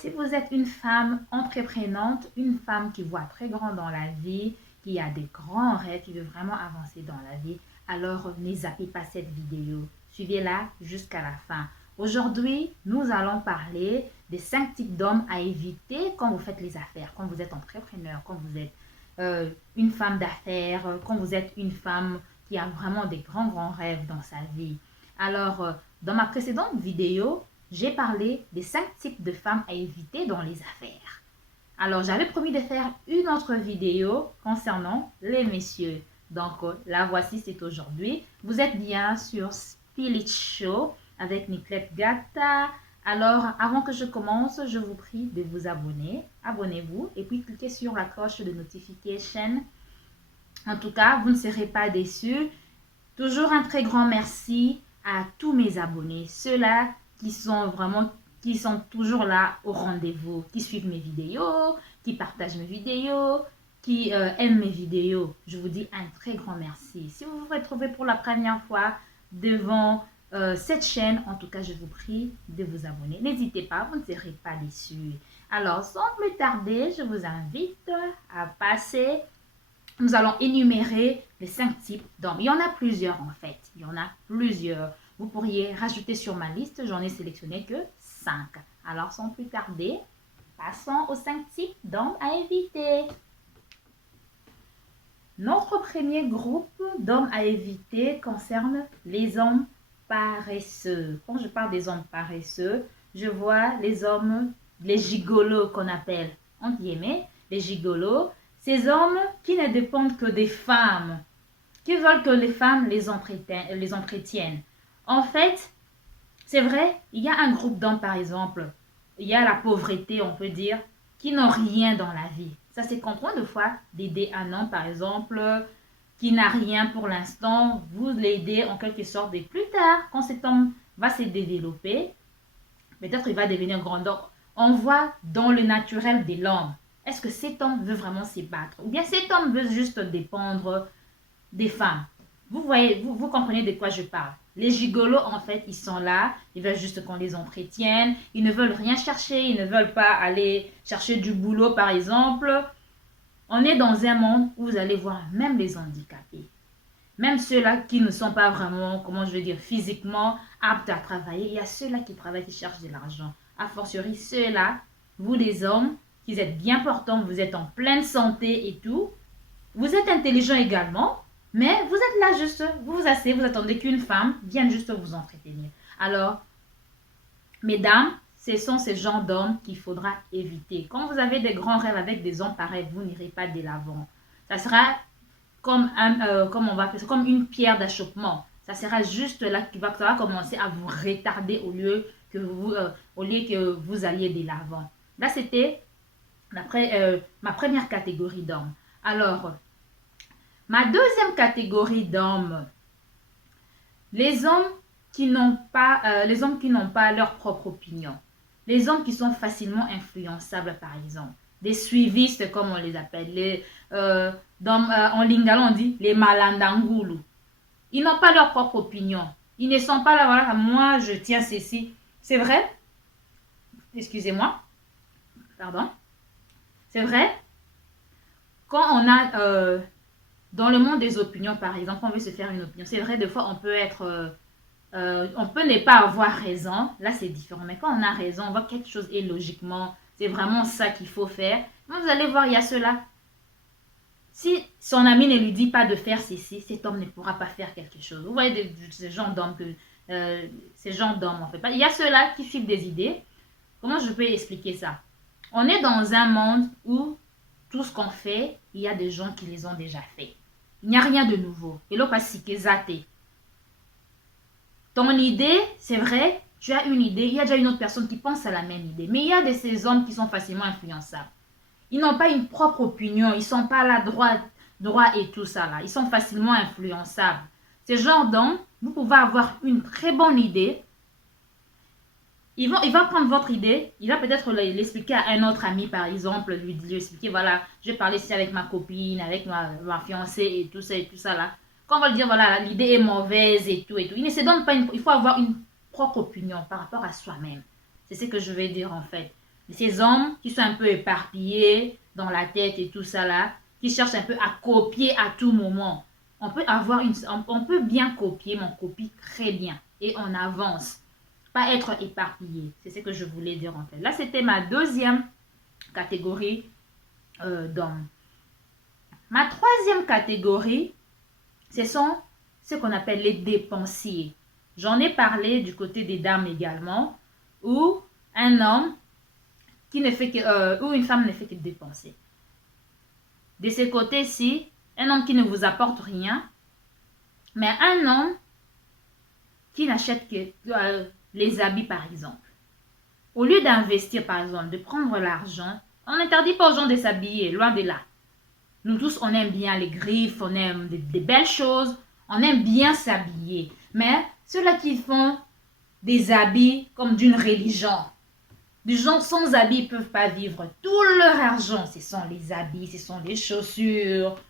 Si vous êtes une femme entreprenante, une femme qui voit très grand dans la vie, qui a des grands rêves, qui veut vraiment avancer dans la vie, alors ne zappez pas cette vidéo. Suivez-la jusqu'à la fin. Aujourd'hui, nous allons parler des 5 types d'hommes à éviter quand vous faites les affaires, quand vous êtes entrepreneur, quand vous êtes une femme d'affaires, quand vous êtes une femme qui a vraiment des grands rêves dans sa vie. Alors, dans ma précédente vidéo, j'ai parlé des 5 types de femmes à éviter dans les affaires. Alors, j'avais promis de faire une autre vidéo concernant les messieurs. Donc, la voici, c'est aujourd'hui. Vous êtes bien sur Spill It Show avec Niclette Gata. Alors, avant que je commence, je vous prie de vous abonner. Abonnez-vous et puis cliquez sur la cloche de notification. En tout cas, vous ne serez pas déçus. Toujours un très grand merci à tous mes abonnés. Ceux-là qui sont toujours là au rendez-vous, qui suivent mes vidéos, qui partagent mes vidéos, qui aiment mes vidéos. Je vous dis un très grand merci. Si vous vous retrouvez pour la première fois devant cette chaîne, en tout cas, je vous prie de vous abonner. N'hésitez pas, vous ne serez pas déçus. Alors, sans plus tarder, je vous invite à passer. Nous allons énumérer les 5 types d'hommes. Il y en a plusieurs en fait. Il y en a plusieurs. Vous pourriez rajouter sur ma liste. J'en ai sélectionné que 5. Alors, sans plus tarder, passons aux 5 types d'hommes à éviter. Notre premier groupe d'hommes à éviter concerne les hommes paresseux. Quand je parle des hommes paresseux, je vois les hommes, les gigolos qu'on appelle, entre guillemets, les gigolos. Ces hommes qui ne dépendent que des femmes, qui veulent que les femmes les entretiennent. En fait, c'est vrai, il y a un groupe d'hommes, par exemple, il y a la pauvreté, on peut dire, qui n'ont rien dans la vie. Ça, c'est combien de fois d'aider un homme, par exemple, qui n'a rien pour l'instant, vous l'aidez en quelque sorte, et plus tard, quand cet homme va se développer, peut-être il va devenir grand. Donc, on voit dans le naturel de l'homme. Est-ce que cet homme veut vraiment se battre? Ou bien cet homme veut juste dépendre des femmes? Vous voyez, vous comprenez de quoi je parle. Les gigolos, en fait, ils sont là. Ils veulent juste qu'on les entretienne. Ils ne veulent rien chercher. Ils ne veulent pas aller chercher du boulot, par exemple. On est dans un monde où vous allez voir même les handicapés. Même ceux-là qui ne sont pas vraiment, comment je veux dire, physiquement aptes à travailler. Il y a ceux-là qui travaillent, qui cherchent de l'argent. A fortiori, ceux-là, vous les hommes, vous êtes bien portants, vous êtes en pleine santé et tout. Vous êtes intelligent également, mais vous êtes là juste, vous vous asseyez, vous attendez qu'une femme vienne juste vous entretenir. Alors, mesdames, ce sont ces genres d'hommes qu'il faudra éviter. Quand vous avez des grands rêves avec des hommes pareils, vous n'irez pas de l'avant. Ça sera comme, comme une pierre d'achoppement. Ça sera juste là qui va commencer à vous retarder au lieu que vous alliez de l'avant. Là, c'était ma première catégorie d'hommes. Alors, ma deuxième catégorie d'hommes, les hommes qui n'ont pas leur propre opinion. Les hommes qui sont facilement influençables, par exemple. Des suivistes, comme on les appelle. En lingala, on dit les malandangulu. Ils n'ont pas leur propre opinion. Ils ne sont pas là, voilà, moi, je tiens ceci. C'est vrai? Excusez-moi. Pardon. C'est vrai, quand on a, dans le monde des opinions, par exemple, on veut se faire une opinion, c'est vrai, des fois, on peut ne pas avoir raison, là, c'est différent, mais quand on a raison, on voit que quelque chose est logiquement, c'est vraiment ça qu'il faut faire. Vous allez voir, il y a cela. Si son ami ne lui dit pas de faire ceci, cet homme ne pourra pas faire quelque chose. Vous voyez ces genres d'hommes en fait. Il y a ceux-là qui suivent des idées. Comment je peux expliquer ça? On est dans un monde où tout ce qu'on fait, il y a des gens qui les ont déjà fait. Il n'y a rien de nouveau. Et là, parce que zaté. Ton idée, c'est vrai, tu as une idée, il y a déjà une autre personne qui pense à la même idée. Mais il y a de ces hommes qui sont facilement influençables. Ils n'ont pas une propre opinion, ils ne sont pas là droit et tout ça là. Ils sont facilement influençables. Ces genres d'hommes, vous pouvez avoir une très bonne idée. Il va prendre votre idée, il va peut-être l'expliquer à un autre ami, par exemple, lui expliquer, voilà, je vais parler ici avec ma copine, avec ma fiancée et tout ça là. Quand on va lui dire, voilà, l'idée est mauvaise et tout, il ne se donne pas il faut avoir une propre opinion par rapport à soi-même. C'est ce que je vais dire en fait. Ces hommes qui sont un peu éparpillés dans la tête et tout ça là, qui cherchent un peu à copier à tout moment. On peut bien copier, mais on copie très bien et on avance. Pas être éparpillé. C'est ce que je voulais dire en fait. Là, c'était ma deuxième catégorie d'hommes. Ma troisième catégorie, ce sont ce qu'on appelle les dépensiers. J'en ai parlé du côté des dames également, où un homme qui ne fait que, ou une femme ne fait que dépenser. De ce côté-ci, un homme qui ne vous apporte rien, mais un homme qui n'achète que les habits par exemple. Au lieu d'investir par exemple, de prendre l'argent, on n'interdit pas aux gens de s'habiller, loin de là. Nous tous, on aime bien les griffes, on aime des belles choses, on aime bien s'habiller. Mais ceux-là qui font des habits comme d'une religion, des gens sans habits ne peuvent pas vivre. Tout leur argent, ce sont les habits, ce sont les chaussures.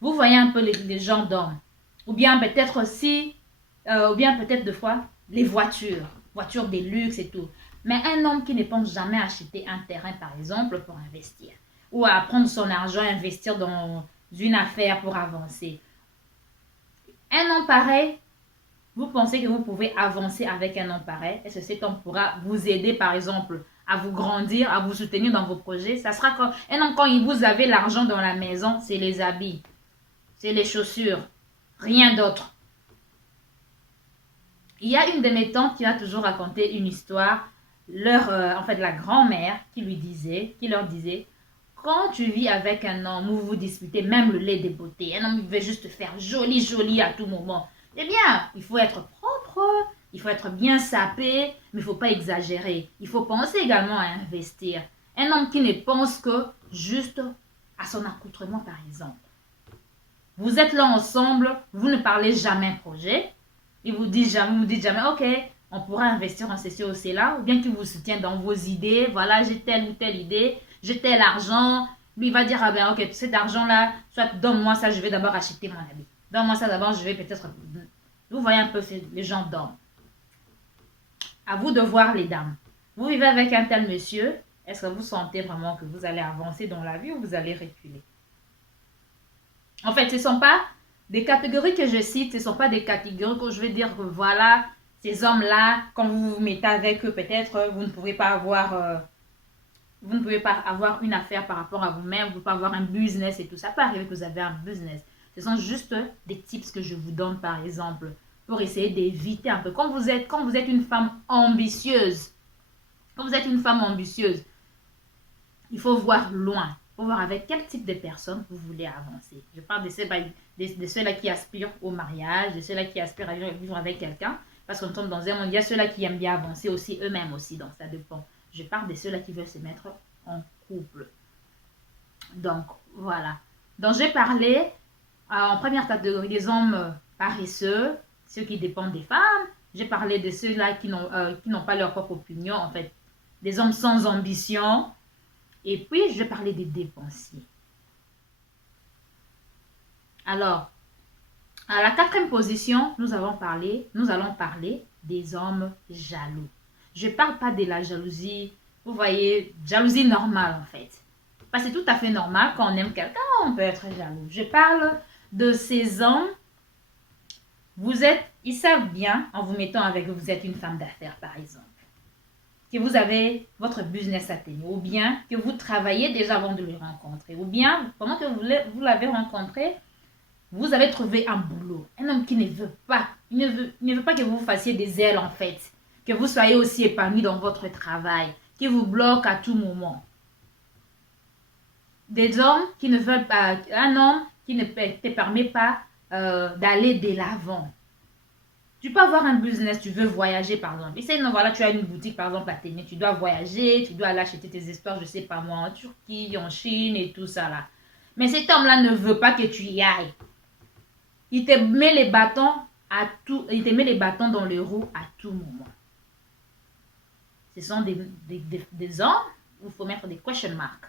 Vous voyez un peu les gens d'hommes. Ou bien peut-être aussi, ou bien peut-être des fois, les voitures de luxe et tout. Mais un homme qui ne pense jamais acheter un terrain, par exemple, pour investir. Ou à prendre son argent et investir dans une affaire pour avancer. Un homme pareil, vous pensez que vous pouvez avancer avec un homme pareil? Est-ce que cet homme pourra vous aider, par exemple, à vous grandir, à vous soutenir dans vos projets? Ça sera quand un homme, quand vous avez l'argent dans la maison, c'est les habits, c'est les chaussures, rien d'autre. Il y a une de mes tantes qui a toujours raconté une histoire, en fait, la grand-mère qui leur disait, quand tu vis avec un homme où vous disputez même le lait des beautés, un homme qui veut juste faire joli, joli à tout moment, eh bien, il faut être propre, il faut être bien sapé, mais il ne faut pas exagérer. Il faut penser également à investir. Un homme qui ne pense que juste à son accoutrement, par exemple. Vous êtes là ensemble, vous ne parlez jamais projet. Il vous dit jamais, ok, on pourra investir en ceci ou cela, ou bien qu'il vous soutient dans vos idées, voilà, j'ai telle ou telle idée, j'ai tel argent. Lui, il va dire, ah ben, ok, cet argent-là, soit donne-moi ça, je vais d'abord acheter mon habit. Donne-moi ça d'abord, je vais peut-être... Vous voyez un peu les gens d'hommes. À vous de voir les dames. Vous vivez avec un tel monsieur, est-ce que vous sentez vraiment que vous allez avancer dans la vie ou vous allez reculer? En fait, ce ne sont pas des catégories que je cite, ce ne sont pas des catégories que je vais dire que voilà, ces hommes-là, quand vous vous mettez avec eux, peut-être, vous ne pouvez pas avoir... vous ne pouvez pas avoir une affaire par rapport à vous-même, vous ne pouvez pas avoir un business et tout. Ça peut arriver que vous avez un business. Ce sont juste des tips que je vous donne, par exemple, pour essayer d'éviter un peu. Quand vous êtes une femme ambitieuse, il faut voir loin. Il faut voir avec quel type de personne vous voulez avancer. Je parle de ceux-là qui aspirent au mariage, de ceux-là qui aspirent à vivre avec quelqu'un. Parce qu'on tombe dans un monde, il y a ceux-là qui aiment bien avancer aussi eux-mêmes aussi, donc ça dépend. Je parle de ceux-là qui veulent se mettre en couple. Donc, voilà. Donc, j'ai parlé en première catégorie des hommes paresseux, ceux qui dépendent des femmes. J'ai parlé de ceux-là qui n'ont pas leur propre opinion, en fait. Des hommes sans ambition. Et puis, je vais parler des dépensiers. Alors, à la quatrième position, nous allons parler des hommes jaloux. Je ne parle pas de la jalousie, vous voyez, jalousie normale en fait. Parce que c'est tout à fait normal quand on aime quelqu'un, on peut être jaloux. Je parle de ces hommes, ils savent bien, en vous mettant avec eux, vous êtes une femme d'affaires par exemple, que vous avez votre business à tenir, ou bien que vous travaillez déjà avant de le rencontrer, ou bien pendant que vous l'avez rencontré, vous avez trouvé un boulot. Un homme qui ne veut pas, il ne veut pas que vous fassiez des ailes en fait, que vous soyez aussi épanoui dans votre travail, qui vous bloque à tout moment. Des hommes qui ne veulent pas, un homme qui ne te permet pas d'aller de l'avant. Tu peux avoir un business, tu veux voyager par exemple. Et c'est non, voilà, tu as une boutique par exemple à tenir, tu dois voyager, tu dois aller acheter tes histoires, je sais pas moi, en Turquie, en Chine et tout ça là. Mais cet homme-là ne veut pas que tu y ailles. Il te met les bâtons dans les roues à tout moment. Ce sont des hommes où il faut mettre des question marks.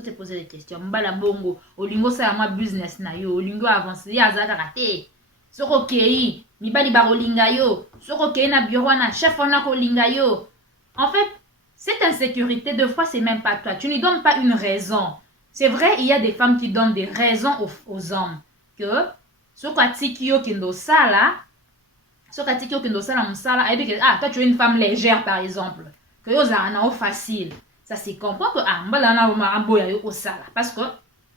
faut se poser des questions. Mbala bongo, olingo sa moi business na yo, olingo avancer ya zaka kate. Soko kei, mibali ba olinga yo, soko kei na bureau na chef na ko olinga yo. En fait, cette insécurité, de fois, c'est même pas toi. Tu ne donnes pas une raison. C'est vrai, il y a des femmes qui donnent des raisons aux hommes. Que, ce qui kendo sala, ah, toi tu es une femme légère par exemple. Que yo zana facile. Ça c'est comprendre que, ah, parce que,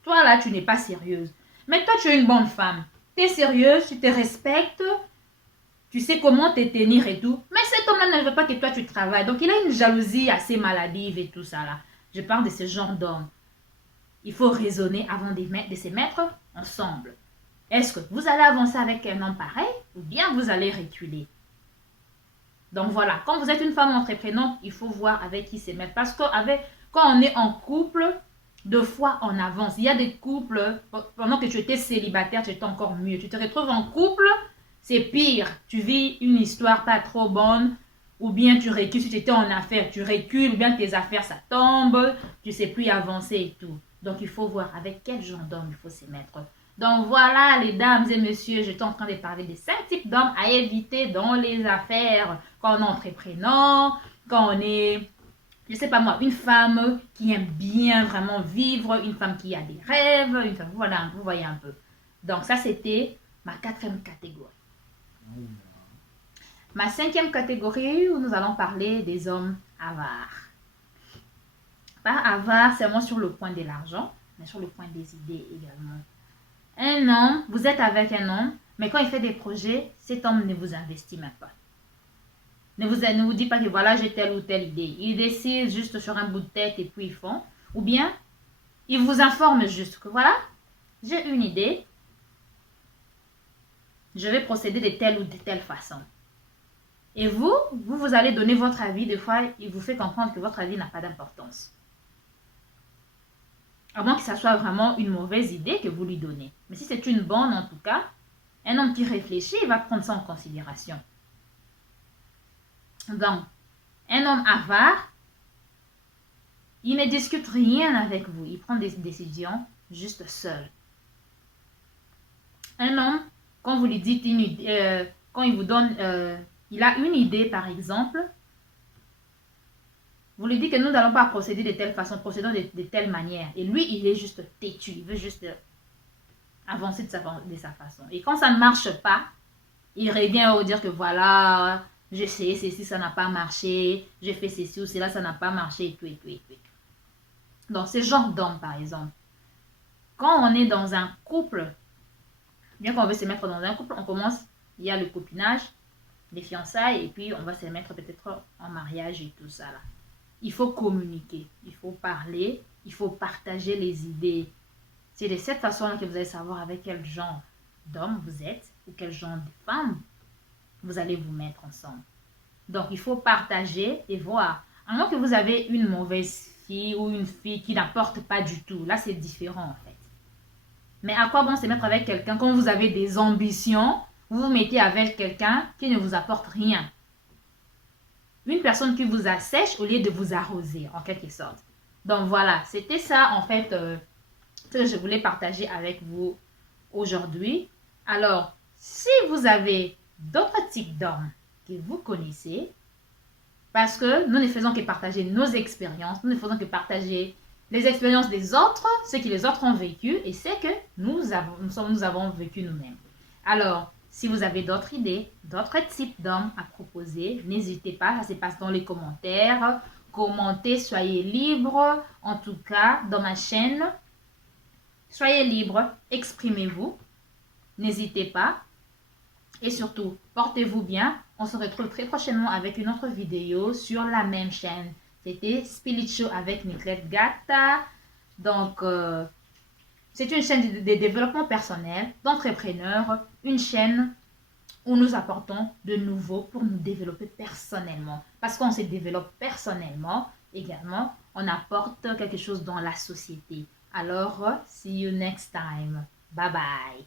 toi là, tu n'es pas sérieuse. Mais toi, tu es une bonne femme. Tu es sérieuse, tu te respectes. Tu sais comment te tenir et tout. Mais cet homme-là ne veut pas que toi tu travailles. Donc il a une jalousie assez maladive et tout ça là. Je parle de ce genre d'homme. Il faut raisonner avant de se mettre ensemble. Est-ce que vous allez avancer avec un homme pareil ou bien vous allez reculer? Donc voilà, quand vous êtes une femme entreprenante, il faut voir avec qui se mettre. Parce que quand on est en couple, deux fois on avance. Il y a des couples, pendant que tu étais célibataire, tu étais encore mieux. Tu te retrouves en couple, c'est pire. Tu vis une histoire pas trop bonne, ou bien tu recules. Si tu étais en affaires, tu recules, ou bien tes affaires, ça tombe, tu ne sais plus avancer et tout. Donc, il faut voir avec quel genre d'homme il faut se mettre. Donc, voilà, les dames et messieurs, j'étais en train de parler des 5 types d'hommes à éviter dans les affaires. Quand on est entrepreneur, quand on est, je sais pas moi, une femme qui aime bien vraiment vivre, une femme qui a des rêves, une femme, voilà, vous voyez un peu. Donc, ça, c'était ma 4e catégorie. Ma 5e catégorie, où nous allons parler des hommes avares. Pas avare seulement sur le point de l'argent, mais sur le point des idées également. Un homme, vous êtes avec un homme, mais quand il fait des projets, cet homme ne vous investit même pas. Ne vous dit pas que voilà, j'ai telle ou telle idée. Il décide juste sur un bout de tête et puis ils font. Ou bien, il vous informe juste que voilà, j'ai une idée, je vais procéder de telle ou de telle façon. Et vous allez donner votre avis. Des fois, il vous fait comprendre que votre avis n'a pas d'importance. À moins que ça soit vraiment une mauvaise idée que vous lui donnez. Mais si c'est une bonne, en tout cas, un homme qui réfléchit, il va prendre ça en considération. Donc, un homme avare, il ne discute rien avec vous. Il prend des décisions juste seul. Un homme, quand vous lui dites une idée, quand il vous donne, il a une idée par exemple, vous lui dites que nous n'allons pas procéder de telle façon, procédons de telle manière. Et lui, il est juste têtu, il veut juste avancer de sa façon. Et quand ça ne marche pas, il revient au dire que voilà, j'ai essayé ceci, ça n'a pas marché, j'ai fait ceci ou cela, ça n'a pas marché, et tout, et tout, et tout. Donc, ce genre d'homme, par exemple, quand on est dans un couple, bien qu'on veut se mettre dans un couple, on commence, il y a le copinage, les fiançailles, et puis on va se mettre peut-être en mariage et tout ça là. Il faut communiquer, il faut parler, il faut partager les idées. C'est de cette façon-là que vous allez savoir avec quel genre d'homme vous êtes ou quel genre de femme vous allez vous mettre ensemble. Donc, il faut partager et voir. À moins que vous avez une mauvaise fille ou une fille qui n'apporte pas du tout. Là, c'est différent en fait. Mais à quoi bon se mettre avec quelqu'un quand vous avez des ambitions, vous vous mettez avec quelqu'un qui ne vous apporte rien? Une personne qui vous assèche au lieu de vous arroser, en quelque sorte. Donc voilà, c'était ça en fait ce que je voulais partager avec vous aujourd'hui. Alors, si vous avez d'autres types d'hommes que vous connaissez, parce que nous ne faisons que partager nos expériences, nous ne faisons que partager les expériences des autres, ce que les autres ont vécu et ce que nous avons vécu nous-mêmes. Alors, si vous avez d'autres idées, d'autres types d'hommes à proposer, n'hésitez pas, ça se passe dans les commentaires. Commentez, soyez libres. En tout cas, dans ma chaîne, soyez libres, exprimez-vous. N'hésitez pas. Et surtout, portez-vous bien. On se retrouve très prochainement avec une autre vidéo sur la même chaîne. C'était Spirit Show avec Niclette Gata. Donc, c'est une chaîne de développement personnel, d'entrepreneurs, une chaîne où nous apportons de nouveau pour nous développer personnellement. Parce qu'on se développe personnellement, également, on apporte quelque chose dans la société. Alors, see you next time. Bye bye.